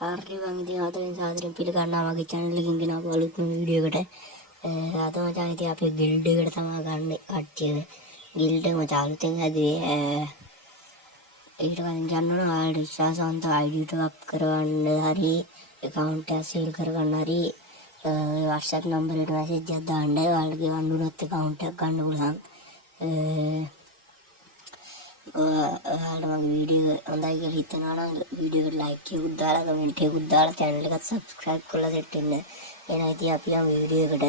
හරි මං ඉතින් ආතලෙන් සාදරයෙන් පිළිගන්නවා මගේ channel එකකින් ගෙන ආපු අලුත්ම වීඩියෝ එකට. අද මචං ඉතින් අපි ගිල්ඩ් එකට තමයි ගන්න කට්ටිය. ගිල්ඩ් එක මචං අලුතෙන් හැදුවේ. ඊට කලින් ගන්න ඕන ඔයාලට විශ්වාසවන්ත ID එකක් කරවන්න හරි account එක සීල් කරගන්න හරි WhatsApp number එකට message එකක් දාන්න. ඔයාලට ගෙවන්න උනත් account එකක් ගන්න පුළුවන්. ඔයාලට මගේ වීඩියෝ හොඳයි කියලා හිතනවා නම් වීඩියෝ එකට ලයික් එකකුත් දාලා කමෙන්ට් එකකුත් දාලා channel එකත් subscribe කරලා සෙට් වෙන්න. එහෙනම් ඉතින් අපි යමු වීඩියෝ එකට.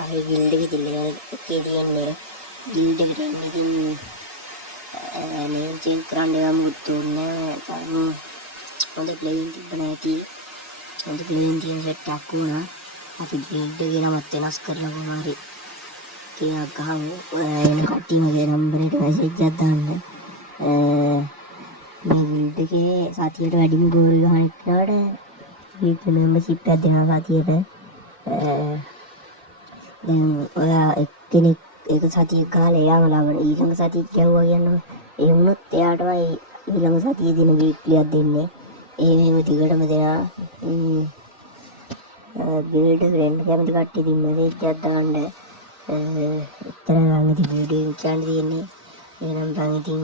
අපි ගිල්ඩ් එකේ තියෙන්නේ ගිල්ඩ් එකට එන්න ඉතින් name change කරන්න යමුත් උන්නේ නැහැ. හොඳ ප්ලේයින් තිබ්බ නැති. හොඳ ප්ලේයින් තියෙන සෙට් එකක් වුණා. අපි ගිල්ඩ් එකේ නමත් වෙනස් කරලා කොහොම හරි ටිකක් ගහමු. එන කට්ටියගේ නම්බර් එකට මැසේජ් එකක් දාන්න. මේ ගිල්ඩ් එකේ සතියට වැඩිම ගෝල් ගහන එක්කනට වීක් මෙම්බර්ෂිප් එකක් දෙනවා සතියට. දැන් ඔයා එක්කෙනෙක් එක සතියක් ගහලා එයාම ළඟ ඊළඟ සතියක් ගැව්වා කියනවා. ඒ වුණොත් එයාටමයි ඊළඟ සතියේ දින වීක්ලි එකක් දෙන්නේ. ඒ මේව දිගටම දෙනවා. ගිල්ඩ් එකට කැමති කට්ටිය ඉතින් මැසේජ් එකක් දාන්න. එතන නම් ඉතින් වීඩියෝ එකක් තියෙන්නේ. එහෙනම් බං ඉතින්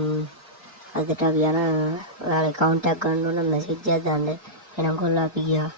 අදට අපි යන ඔයාලා account එකක් ගන්න ඕන නම් message එකක් දාන්න. එහෙනම් කොල්ලා අපි ගියා.